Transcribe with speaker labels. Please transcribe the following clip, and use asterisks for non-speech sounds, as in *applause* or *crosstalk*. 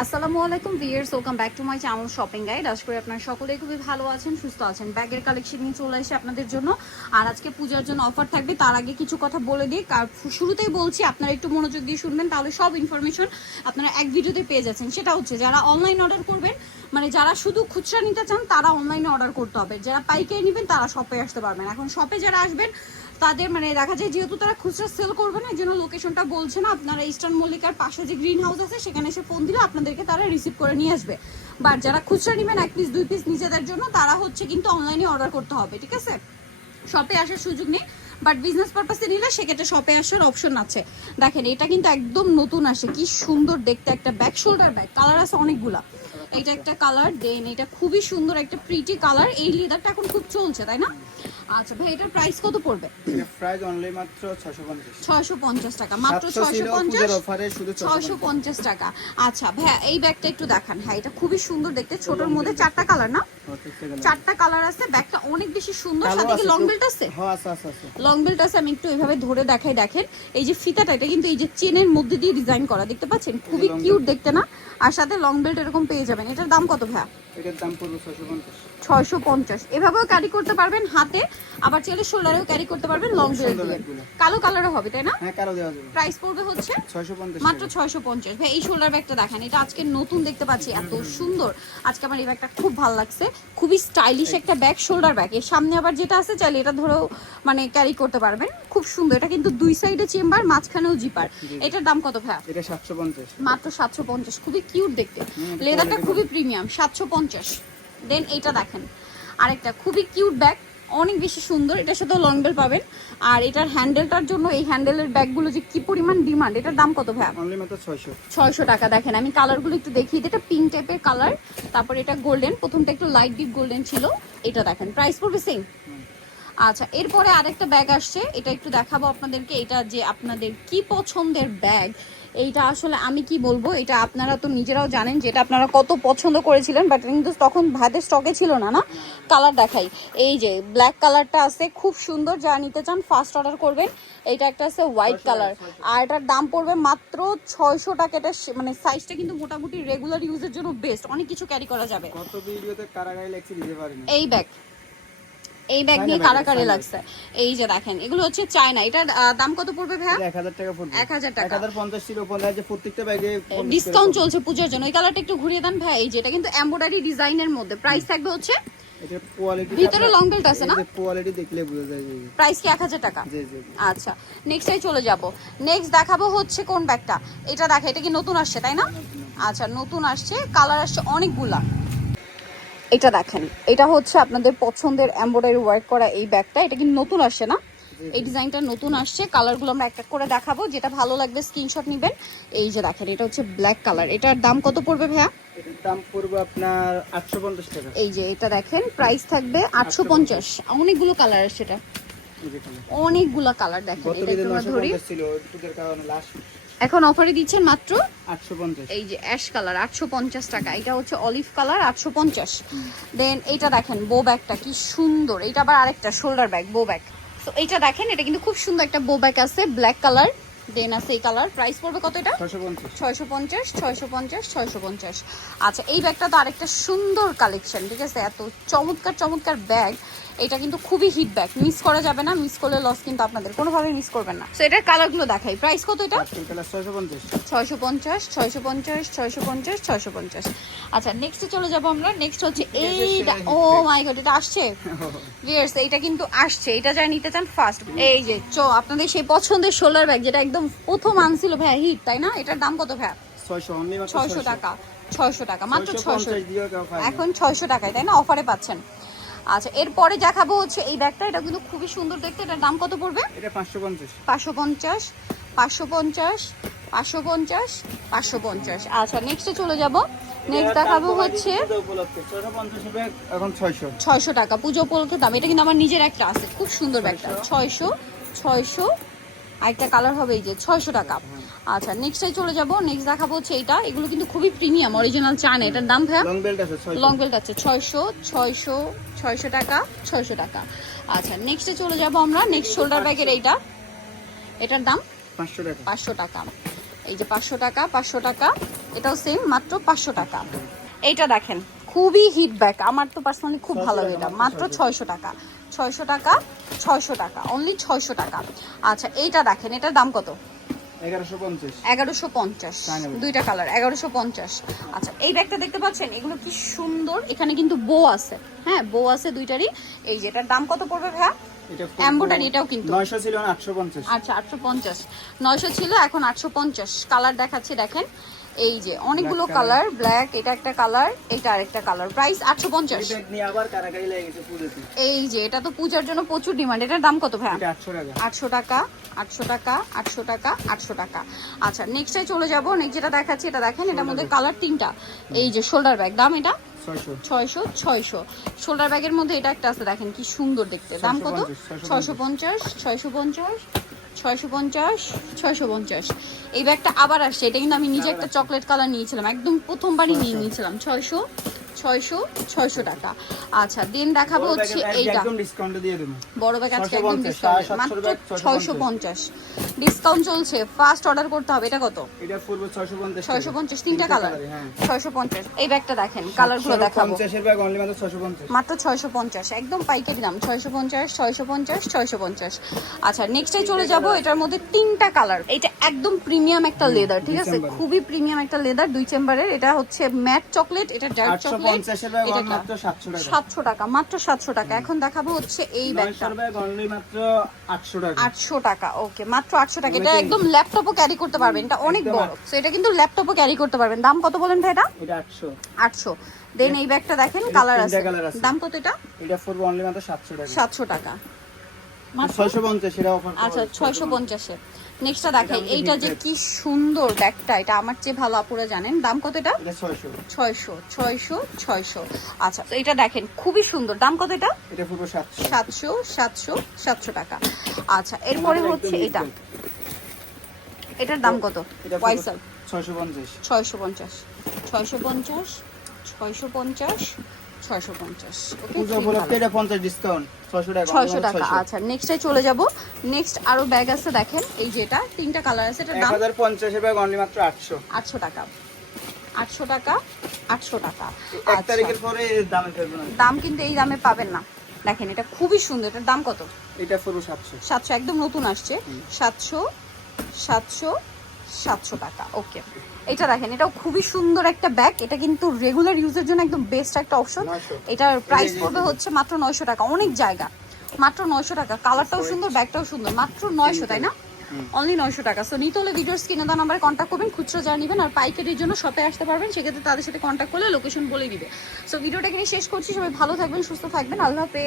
Speaker 1: আসসালামু আলাইকুম viewers welcome back to my channel shopping guide. আশা করি আপনারা সকলেই খুবই ভালো আছেন, সুস্থ আছেন। ব্যাগের কালেকশন নিয়ে চলে এসে আপনাদের জন্য। আর আজকে পূজার জন্য অফার থাকবে, তার আগে কিছু কথা বলে দিই। শুরুতেই বলছি, আপনারা একটু মনোযোগ দিয়ে শুনবেন, তাহলে সব ইনফরমেশন আপনারা এক ভিডিওতে পেয়ে যাচ্ছেন। সেটা হচ্ছে, যারা অনলাইন অর্ডার করবেন মানে যারা শুধু খুচরা নিতে চান, তারা অনলাইনে অর্ডার করতে হবে। যারা পাইকারি নেবেন, তারা শপে আসতে পারবেন। এখন শপে যারা আসবেন তাদের মানে দেখা যায় যেহেতু তারা খুচরা সেল করবে না জন্য লোকেশনটা বলছে না। আপনারা ইস্টার্ন মল্লিকার পাশে যে গ্রিন হাউস আছে, সেখানে এসে ফোন দিলে আপনাদেরকে তারা রিসিভ করে নিয়ে আসবে। বাট যারা খুচরা নেবেন, এক পিস দুই পিস নিজেদের জন্য, তারা হচ্ছে কিন্তু অনলাইনে অর্ডার করতে হবে, ঠিক আছে? শপে আসার সুযোগ নেই বাট বিজনেস পারপাসে নিলে সেক্ষেত্রে শপে আসার অপশন আছে। দেখেন, এটা কিন্তু একদম নতুন আসে, কি সুন্দর দেখতে একটা ব্যাক শোল্ডার ব্যাগ কালার আছে অনেকগুলা। এটা একটা কালার দেন এটা খুবই সুন্দর একটা প্রিটি কালার এই লেদারটা এখন খুব চলছে, তাই না? আচ্ছা ভাই এটার প্রাইস কত পড়বে?
Speaker 2: এটা প্রাইস অনলি মাত্র 650
Speaker 1: ছয়শো পঞ্চাশ টাকা মাত্র
Speaker 2: 700
Speaker 1: ছয়শো পঞ্চাশ?
Speaker 2: অফারে শুধু
Speaker 1: ছয়শো পঞ্চাশ। টাকা। আচ্ছা ভাইয়া এই ব্যাগটা একটু দেখান। হ্যাঁ এটা খুবই সুন্দর দেখতে ছোটর মধ্যে চারটা কালার না? চারটা কালার আছে ব্যাগটা অনেক বেশি সুন্দর। সাথে কি লং বেল্ট আছে?
Speaker 2: হ্যাঁ আছে আছে
Speaker 1: লং বেল্ট আছে আমি একটু এভাবে ধরে দেখাই দেখেন। এই যে ফিতাটা এটা কিন্তু এই যে চেনের মধ্যে দিয়ে ডিজাইন করা দেখতে পাচ্ছেন? খুবই কিউট দেখতে না? আর সাথে লং বেল্ট এরকম পেয়ে যাবেন। এটার দাম কত ভাইয়া?
Speaker 2: এটার দাম পড়বে 650
Speaker 1: ছয়শো পঞ্চাশ। এভাবেও ক্যারি করতে পারবেন হাতে আবার চেলে শোল্ডারেও ক্যারি করতে পারবেন লং বেল্ট দিয়ে। কালো কালারও হবে তাই না?
Speaker 2: হ্যাঁ কারও দেওয়া যাবে।
Speaker 1: প্রাইস পড়বে হচ্ছে
Speaker 2: 650
Speaker 1: মাত্র ছয়শো পঞ্চাশ। ভাই এই শোল্ডার ব্যাগটা দেখেন এটা আজকে নতুন দেখতে পাচ্ছি এত সুন্দর। আজকে আমার এই ব্যাগটা খুব ভালো লাগছে। খুবই স্টাইলিশ একটা ব্যাগ শোল্ডার ব্যাগ এর সামনে আবার যেটা আছে চাইলে এটা ধরেও মানে ক্যারি করতে পারবেন। খুব সুন্দর। এটা কিন্তু দুই সাইডে চেম্বার মাঝখানেও জিপার এটার দাম কত ভাইয়া?
Speaker 2: এটা 750
Speaker 1: মাত্র সাতশো পঞ্চাশ। খুবই কিউট দেখতে। লেদারটা খুবই প্রিমিয়াম সাতশো পঞ্চাশ পঞ্চাশ। দেন এইটা দেখেন। আরেকটা খুবই কিউট ব্যাগ অনেক বেশি সুন্দর। এটার সাথে লং বেল পাবেন। আর এটার হ্যান্ডেলটার জন্য এই হ্যান্ডেলের ব্যাগগুলো যে কি পরিমাণ ডিমান্ড এটার দাম কত ভাইয়া?
Speaker 2: অনলি মাত্র 600
Speaker 1: ছয়শো টাকা। দেখেন আমি কালারগুলো একটু দেখিয়ে দিই। এটা পিঙ্ক টাইপের কালার তারপর এটা গোল্ডেন প্রথমটা একটু লাইট ডিপ গোল্ডেন ছিল। এটা দেখেন প্রাইস পড়বে সেম আচ্ছা এরপরে আরেকটা ব্যাগ আসছে। এটা একটু দেখাবো আপনাদেরকে। এটা যে আপনাদের কি পছন্দের ব্যাগ এইটা আসলে আমি কি বলব? এটা আপনারা তো নিজেরাও জানেন যেটা আপনারা কত পছন্দ করেছিলেন বাট কিন্তু তখন ভাতের স্টকে ছিল না না? কালার দেখাই। এই যে ব্ল্যাক কালারটা আছে খুব সুন্দর যা নিতে চান ফার্স্ট অর্ডার করবেন। এইটা একটা আছে হোয়াইট কালার আর এটার দাম পড়বে মাত্র ছয়শো টাকা। এটা মানে সাইজটা কিন্তু মোটামুটি রেগুলার ইউজের জন্য বেস্ট অনেক কিছু ক্যারি করা যাবে। এই ব্যাগ এই ব্যাগ নিয়ে
Speaker 2: bag,
Speaker 1: কারাকারি লাগছে। এই যে দেখেন এগুলো হচ্ছে চায়না এটার দাম কত পড়বে
Speaker 2: এটা 1000 টাকা পড়বে।
Speaker 1: 1000 টাকা।
Speaker 2: 1050 ছিল বলে যে প্রত্যেকটা ব্যাগে
Speaker 1: ডিসকাউন্ট চলছে পূজার জন্য। এই কালারটা একটু ঘুরিয়ে দেন ভাই এই যে এটা কিন্তু এমব্রয়ডারি ডিজাইনের মধ্যে। প্রাইস থাকবে হচ্ছে ভিতরে long belt আছে না?
Speaker 2: কোয়ালিটি দেখলে বোঝা যায়
Speaker 1: প্রাইস কি এক হাজার টাকা?
Speaker 2: জি জি
Speaker 1: আচ্ছা নেক্সটে চলে যাব। নেক্সট দেখাবো হচ্ছে কোন ব্যাগটা এটা দেখা এটা কি নতুন আসছে তাই না? আচ্ছা নতুন আসছে কালার আসছে অনেকগুলা। এটা দেখেন এটা হচ্ছে আপনাদের পছন্দের এমব্রয়ডারি ওয়ার্ক করা এই ব্যাগটা। এটা কিন্তু নতুন আসে না? এই ডিজাইনটা নতুন আসছে কালারগুলো আমরা এক এক করে দেখাবো। যেটা ভালো লাগবে স্ক্রিনশট নেবেন। এই যে দেখেন এটা হচ্ছে ব্ল্যাক কালার। এটার দাম কত পড়বে ভাইয়া?
Speaker 2: এটার দাম পড়বে আপনার 850 টাকা।
Speaker 1: এই যে এটা দেখেন প্রাইস থাকবে আটশো পঞ্চাশ। অনেকগুলো কালার আসছে এটা। অনেকগুলো কালার দেখেন এটা একটু ধরি।
Speaker 2: ছিল লাস্ট
Speaker 1: এখন অফারে দিচ্ছেন মাত্র
Speaker 2: 850
Speaker 1: এই যে অ্যাশ কালার আটশো পঞ্চাশ টাকা। এটা হচ্ছে অলিভ কালার আটশো পঞ্চাশ। দেন এইটা দেখেন বো ব্যাগটা কি সুন্দর। এটা আবার আরেকটা শোল্ডার ব্যাগ বো ব্যাগ তো এইটা দেখেন এটা কিন্তু খুব সুন্দর একটা বো ব্যাগ আছে ব্ল্যাক কালার দেন আছে এই কালার প্রাইস পড়বে কত এটা?
Speaker 2: 650
Speaker 1: ছয়শো পঞ্চাশ ছয়শো পঞ্চাশ ছয়শো পঞ্চাশ। আচ্ছা এই ব্যাগটা তো আরেকটা সুন্দর কালেকশন ঠিক আছে? এত চমৎকার চমৎকার ব্যাগ এটা কিন্তু খুবই হিট ব্যাগ মিস করা যাবে না মিস করলে লস কিন্তু আপনাদের কোনোভাবে মিস করবেন না। তো এটার কালারগুলো দেখাই। প্রাইস কত এটা?
Speaker 2: 650
Speaker 1: ছয়শো পঞ্চাশ। ছয়শো পঞ্চাশ ছয়শো পঞ্চাশ ছয়শো পঞ্চাশ আচ্ছা নেক্সটে চলে যাব আমরা। নেক্সট হচ্ছে এইটা ও মাই গড এটা আসছে? *laughs* ভিয়ার্স এইটা কিন্তু আসছে। এটা যা নিতে চান ফার্স্ট এই যে চ আপনাদের সেই পছন্দের শোল্ডার ব্যাগ যেটা একদম প্রথম আনছিল ভাইয়া হিট তাই না? এটার দাম কত ভাইয়া?
Speaker 2: 600 অনলি মাত্র
Speaker 1: ছয়শো টাকা। ছয়শো টাকা মাত্র ছয়শো
Speaker 2: 650 দিও কেউ পায় না।
Speaker 1: এখন ছয়শো টাকায় তাই না? অফারে পাচ্ছেন। আচ্ছা এরপরে দেখাবো হচ্ছে এই ব্যাগটা। এটা কিন্তু খুবই সুন্দর দেখতে। এটার দাম কত পড়বে?
Speaker 2: এটা 550
Speaker 1: পাঁচশো পঞ্চাশ পাঁচশো পঞ্চাশ পাঁচশো পঞ্চাশ পাঁচশো পঞ্চাশ। আচ্ছা নেক্সটে চলে যাব। নেক্সট দেখাবো হচ্ছে
Speaker 2: 650 ব্যাগ এখন 600
Speaker 1: ছয়শো টাকা। পুজো উপলক্ষে দাম। এটা কিন্তু আমার নিজের একটা আছে খুব সুন্দর ব্যাগটা। ছয়শো ছয়শো আরেকটা কালার হবে এই যে ছয়শো টাকা। আচ্ছা নেক্সটে চলে যাব নেক্সট দেখাবো হচ্ছে এইটা এগুলো কিন্তু খুবই প্রিমিয়াম অরিজিনাল চায়না এটার দাম ভাইয়া?
Speaker 2: লং বেল্ট আছে
Speaker 1: লং বেল্ট আছে ছয়শো ছয়শো ছয়শো টাকা ছয়শো টাকা। আচ্ছা নেক্সটে চলে যাব আমরা নেক্সট শোল্ডার ব্যাগের এইটা। এটার দাম?
Speaker 2: 500 টাকা।
Speaker 1: পাঁচশো টাকা। এই যে পাঁচশো টাকা পাঁচশো টাকা এটাও সেম মাত্র পাঁচশো টাকা। এইটা দেখেন। খুবই হিট ব্যাক আমার তো পার্সোনালি খুব ভালো লাগে এটা। মাত্র ছয়শো টাকা। ছয়শো টাকা। ছয়শো টাকা অনলি ছয়শো টাকা। আচ্ছা এইটা দেখেন এটার দাম কত?
Speaker 2: এগারোশো পঞ্চাশ।
Speaker 1: দুইটা কালার এগারোশো পঞ্চাশ। আচ্ছা এই ব্যাগটা দেখতে পাচ্ছেন? এগুলো কি সুন্দর। এখানে কিন্তু বো আছে। হ্যাঁ বো আছে দুইটারই। এই যে এটার দাম কত পড়বে ভাইয়া?
Speaker 2: এটা
Speaker 1: এটাও কিন্তু।
Speaker 2: নয়শো ছিল না আটশো পঞ্চাশ।
Speaker 1: আচ্ছা আটশো পঞ্চাশ। নয়শো ছিল এখন আটশো পঞ্চাশ। কালার দেখাচ্ছি দেখেন। এই যে অনেকগুলো কালার ব্ল্যাক এটা একটা কালার এটা আরেকটা কালার প্রাইস আটশো পঞ্চাশ। এই যে এটা তো পূজার জন্য প্রচুর ডিমান্ড এটার দাম কত
Speaker 2: এটা আটশো টাকা।
Speaker 1: আটশো টাকা আটশো টাকা আটশো টাকা আচ্ছা নেক্সটে চলে যাব। নেক্সট যেটা দেখাচ্ছি এটা দেখেন এটার মধ্যে কালার তিনটা। এই যে শোল্ডার ব্যাগ দাম এটা?
Speaker 2: ছয়শো।
Speaker 1: ছয়শো শোল্ডার ব্যাগের মধ্যে এটা একটা আছে দেখেন কি সুন্দর দেখতে। দাম কত?
Speaker 2: 650,
Speaker 1: ছয়শো পঞ্চাশ ছয়শো পঞ্চাশ। ছয়শো পঞ্চাশ ছয়শো পঞ্চাশ। এই ব্যাগটা আবার আসছে এটা কিন্তু আমি নিজে একটা চকলেট কালার নিয়েছিলাম একদম প্রথমবারই নিয়ে নিয়েছিলাম ছয়শো ছয়শো ছয়শো টাকা। আচ্ছা দেন দেখাবো হচ্ছে এইটা। বড় ব্যাগ আজকে একদম ডিসকাউন্ট মাত্র ছয়শো পঞ্চাশ। ডিসকাউন্ট চলছে। ফার্স্ট অর্ডার করতে হবে এটা কত?
Speaker 2: এটা পড়বে ছয়শো পঞ্চাশ
Speaker 1: ছয়শো পঞ্চাশ তিনটা কালার
Speaker 2: হ্যাঁ।
Speaker 1: ছয়শো পঞ্চাশ। এই ব্যাগটা দেখেন কালারগুলো দেখাবো।
Speaker 2: পঞ্চাশের ব্যাগ অনলি মাত্র ছয়শো পঞ্চাশ।
Speaker 1: মাত্র ছয়শো পঞ্চাশ একদম পাইকারি দাম। ছয়শো পঞ্চাশ ছয়শো পঞ্চাশ ছয়শো পঞ্চাশ। আচ্ছা নেক্সটে চলে যাব এটার মধ্যে তিনটা কালার এটা একদম প্রিমিয়াম একটা লেদার ঠিক আছে? খুবই প্রিমিয়াম একটা লেদার দুই চেম্বারের। এটা হচ্ছে ম্যাট চকলেট এটা ডার্ক চকলেট। এটা
Speaker 2: মাত্র সাতশো টাকা।
Speaker 1: সাতশো টাকা মাত্র সাতশো টাকা। এখন দেখাবো হচ্ছে এই ব্যাগটা।
Speaker 2: মাত্র আটশো টাকা।
Speaker 1: আটশো টাকা ওকে মাত্র আটশো টাকা। এটা একদম ল্যাপটপও ক্যারি করতে পারবেন এটা অনেক বড়। তো এটা কিন্তু ল্যাপটপও ক্যারি করতে পারবেন। দাম কত বলেন ভাই এটা?
Speaker 2: এটা আটশো।
Speaker 1: আটশো। দেন এই ব্যাগটা দেখেন কালার আছে। দাম কত এটা?
Speaker 2: এটা পড়বে অনলি মাত্র সাতশো টাকা।
Speaker 1: সাতশো টাকা। মাত্র?
Speaker 2: ছয়শো অফার
Speaker 1: আচ্ছা ছয়শো পঞ্চাশে। নেক্সটটা দেখাই এইটা যে কি সুন্দর ব্যাগটা এটা আমার চেয়ে ভালো আপুরা জানেন। দাম কত এটা?
Speaker 2: এটা ছয়শো।
Speaker 1: ছয়শো ছয়শো ছয়শো। আচ্ছা তো এটা দেখেন খুবই সুন্দর। দাম কত এটা?
Speaker 2: এটা সাতশো।
Speaker 1: সাতশো সাতশো টাকা। আচ্ছা এরপরে হচ্ছে এটা। এটার দাম কত?
Speaker 2: এটা
Speaker 1: ওয়াইসাল
Speaker 2: ছয়শো পঞ্চাশ
Speaker 1: ছয়শো পঞ্চাশ ছয়শো
Speaker 2: এটা টাকা
Speaker 1: আচ্ছা নেক্সটে চলে যাব। নেক্সট আরও ব্যাগ আছে দেখেন এই যেটা তিনটা কালার আছে
Speaker 2: এক
Speaker 1: দাম?
Speaker 2: হাজার পঞ্চাশের ব্যাগ অনলি মাত্র আটশো।
Speaker 1: আটশো টাকা। আটশো টাকা আটশো টাকা।
Speaker 2: এক
Speaker 1: আচ্ছা।
Speaker 2: তারিখের পরে দামে
Speaker 1: কিন্তু এই দামে পাবেন না। দেখেন এটা খুবই সুন্দর এটার দাম কত?
Speaker 2: এটা পড়বে সাতশো।
Speaker 1: সাতশো একদম নতুন আসছে। সাতশো সাতশো সাতশো টাকা ওকে। এটা দেখেন এটাও খুবই সুন্দর একটা ব্যাগ এটা কিন্তু রেগুলার ইউজের জন্য একদম বেস্ট একটা অপশন এটার প্রাইস পড়বে হচ্ছে মাত্র নয়শো টাকা অনেক জায়গা। মাত্র নয়শো টাকা। কালারটাও সুন্দর ব্যাগটাও সুন্দর। মাত্র নয়শো তাই না? অনলি নয়শো টাকা। সো নিতে হলে ভিডিওর স্ক্রিনে দেওয়া নাম্বারে কন্ট্যাক্ট করবেন খুচরো যা নেবেন আর পাইকারির জন্য শপে আসতে পারবেন সেক্ষেত্রে তাদের সাথে কন্ট্যাক্ট করলে লোকেশন বলে দিবে। সো ভিডিওটা এখানে শেষ করছি। সবাই ভালো থাকবেন সুস্থ থাকবেন। আল্লাহ হাফেজ।